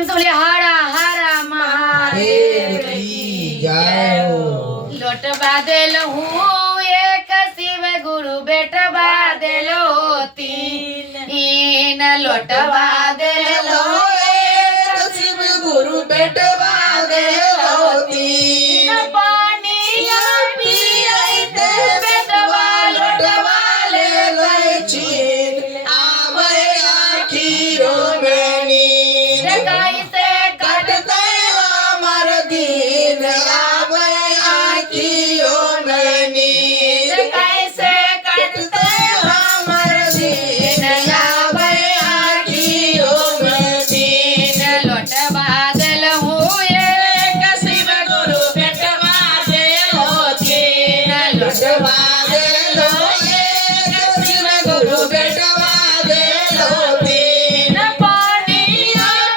प्रेम से बोलिए हरा हरा महादेव की जय हो। लोटवा दिल हूँ एक शिव गुरु बेटवा दिलो तीन लोटवा दिलो एक शिव गुरु बेटवा दिलो तीन पानी पिए बेटवा लोटवा ले लई छीन आवे आखियों में नींद कैसे कटते हमर दिन आवे आखियों में नींद कैसे कटते हमर दिन आवे आखियों में नींद लोटवा दिल हूँ एक शिव गुरु बेटवा दिलो तीन लोटवा दिलो एक शिव गुरु बेटवा दिलो तीन पानी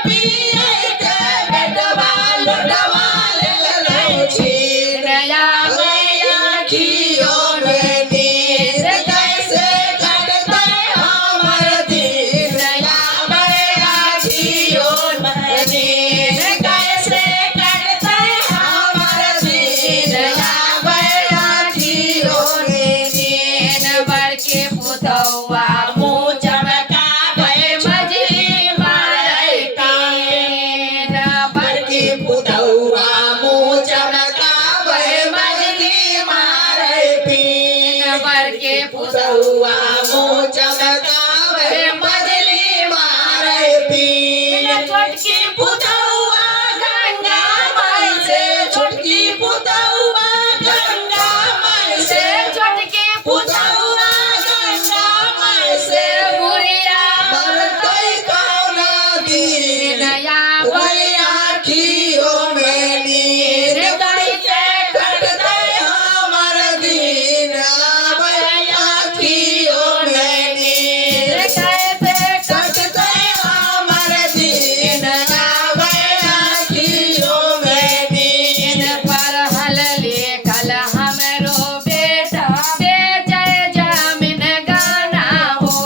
पिए के बेटवा लोटवा ले लई छीन आवे आखियों में नींद कैसे कटते हमर दिन आवे आखियों में नींद कैसे कटते हमर दिन आवे आखियों में नींद बर के पुतौआ मुँह चमकावे मछली मारै तीन बर की पुतौआ मुँह चमकावे मछली मारै तीन बर के पुतौआ मुँह चमकावे मछली मारै तीन छोटकी पुतौआ गंगा माई से छोटकी पुतौआ गंगा माई से छोटकी पुतौआ गंगा माई से बुढ़िया मरतै कौना दिन नया वही आँखियों में नींद कैसे कटते हमर दिन आवे आँखियों में नींद कैसे कटते हमर दिन आवे आँखियों में नींद पढ़ल लिखल हमरो बेटा बेचै जमीन गाना हो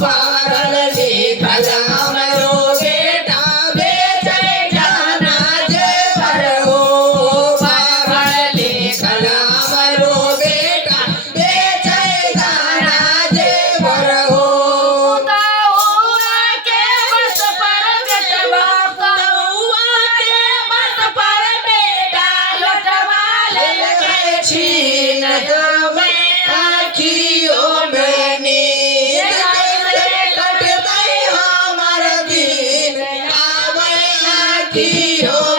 पढ़ल लिखल हमरो बेटा बेचै जाना जेवर हो पढ़ल लिखल हमरो बेटा बेचै जाना जेवर हो पुतौआ के बस पर बेटवा पुतौआ के बस पर बेटा लोटवा ले लेके छीन आवे आँखियों में नींद कैसे कटते हमर दिन आवे आँखियों